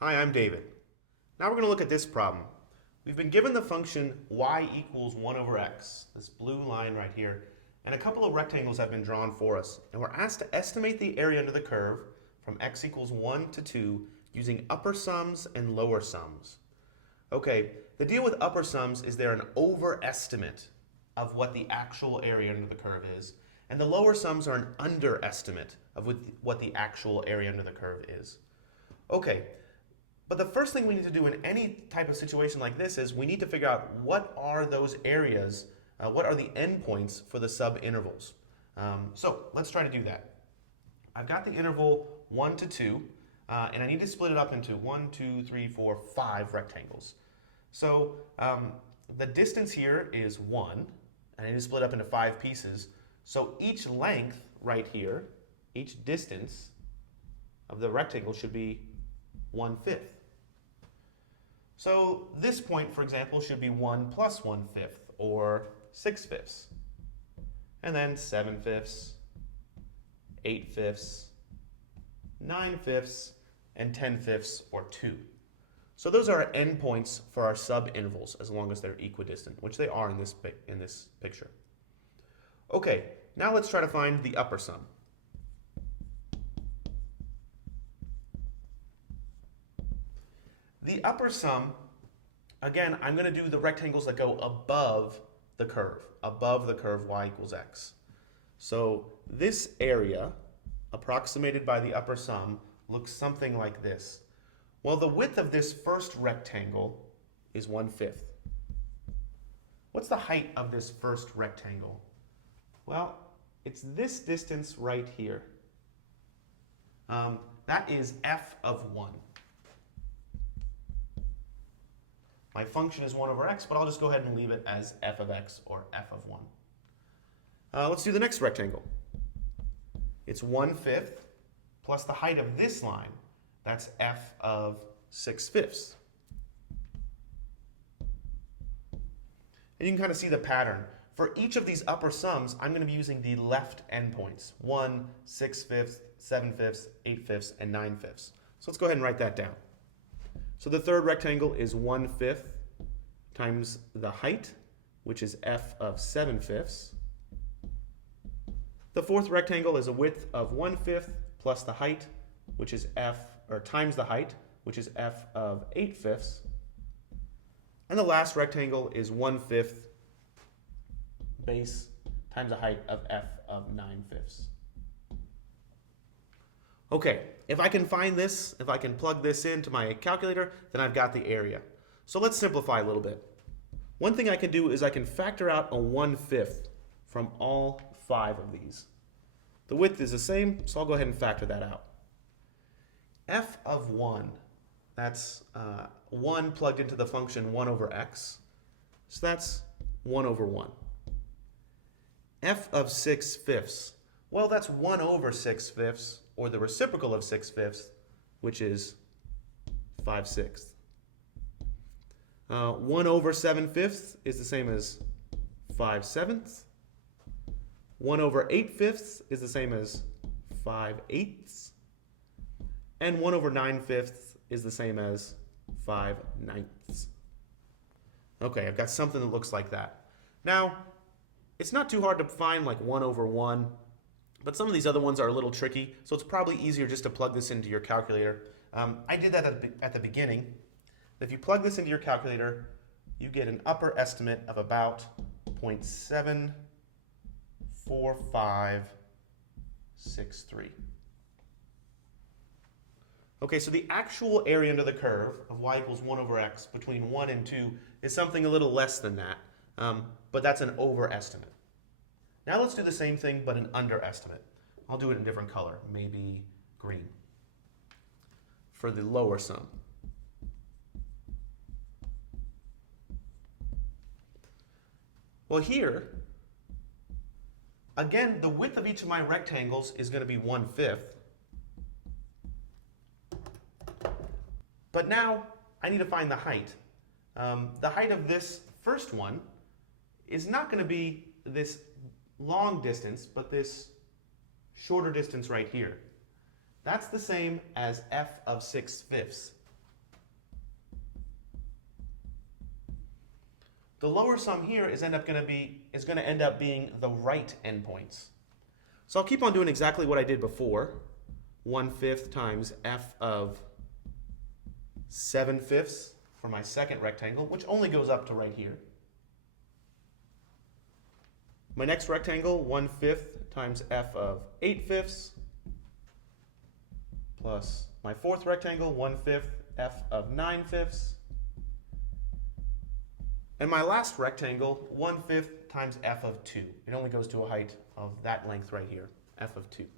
Hi, I'm David. Now we're going to look at this problem. We've been given the function y equals 1 over x, this blue line right here, and a couple of rectangles have been drawn for us. And we're asked to estimate the area under the curve from x equals 1 to 2 using upper sums and lower sums. Okay, the deal with upper sums is they're an overestimate of what the actual area under the curve is, and the lower sums are an underestimate of what the actual area under the curve is. Okay, but the first thing we need to do in any type of situation like this is we need to figure out what are those areas, what are the endpoints for the subintervals. So let's try to do that. I've got the interval 1 to 2, and I need to split it up into 1, 2, 3, 4, 5 rectangles. So the distance here is 1, and I need to split up into 5 pieces. So each length right here, each distance of the rectangle should be 1/5. So this point, for example, should be 1 plus 1/5, or 6/5. And then 7/5, 8/5, 9/5, and 10/5, or 2. So those are our endpoints for our subintervals as long as they're equidistant, which they are in this picture. Okay, now let's try to find the upper sum. The upper sum, again, I'm going to do the rectangles that go above the curve y equals x. So this area, approximated by the upper sum, looks something like this. Well, the width of this first rectangle is 1/5. What's the height of this first rectangle? Well, it's this distance right here. That is f of 1. My function is 1 over x, but I'll just go ahead and leave it as f of x, or f of 1. Let's do the next rectangle. It's 1/5 plus the height of this line. That's f of 6/5. And you can kind of see the pattern. For each of these upper sums, I'm going to be using the left endpoints. 1, 6/5, 7/5, 8/5, and 9/5. So let's go ahead and write that down. So the third rectangle is 1/5 times the height, which is f of 7/5. The fourth rectangle is a width of 1/5 plus the height, which is times the height, which is f of 8/5. And the last rectangle is 1/5 base times the height of f of 9/5. Okay, if I can find this, if I can plug this into my calculator, then I've got the area. So let's simplify a little bit. One thing I can do is I can factor out a 1/5 from all 5 of these. The width is the same, so I'll go ahead and factor that out. F of 1, that's 1 plugged into the function 1 over x, so that's 1 over 1. F of 6/5, well, that's 1 over 6/5, or the reciprocal of 6/5, which is 5/6. 1 over 7/5 is the same as 5/7. 1 over 8/5 is the same as 5/8. And 1 over 9/5 is the same as 5/9. Okay, I've got something that looks like that. Now, it's not too hard to find like 1 over 1. But some of these other ones are a little tricky, so it's probably easier just to plug this into your calculator. I did that at the beginning. If you plug this into your calculator, you get an upper estimate of about 0.74563. Okay, so the actual area under the curve of y equals 1 over x between 1 and 2 is something a little less than that, but that's an overestimate. Now let's do the same thing, but an underestimate. I'll do it in a different color, maybe green, for the lower sum. Well, here, again, the width of each of my rectangles is going to be 1/5. But now I need to find the height. The height of this first one is not going to be this long distance, but this shorter distance right here. That's the same as f of 6/5. The lower sum here is going to end up being the right endpoints. So I'll keep on doing exactly what I did before. 1/5 times f of 7/5 for my second rectangle, which only goes up to right here. My next rectangle, 1/5 times f of 8/5 plus my fourth rectangle, 1/5 f of 9/5. And my last rectangle, 1/5 times f of 2. It only goes to a height of that length right here, f of 2.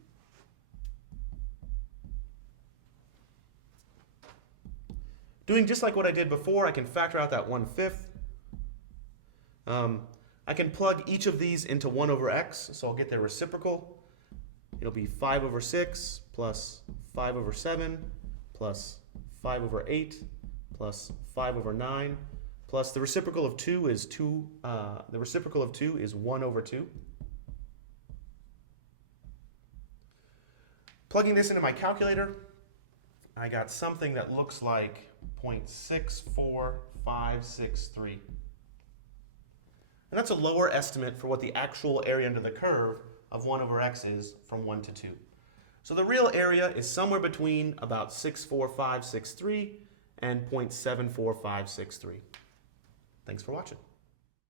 Doing just like what I did before, I can factor out that 1/5. I can plug each of these into 1 over x, so I'll get their reciprocal. It'll be 5 over 6 plus 5 over 7 plus 5 over 8 plus 5 over 9 plus the reciprocal of 2 is 2. The reciprocal of 2 is 1 over 2. Plugging this into my calculator, I got something that looks like 0.64563. And that's a lower estimate for what the actual area under the curve of 1 over x is from 1 to 2. So the real area is somewhere between about 64563 and 0.74563. Thanks for watching.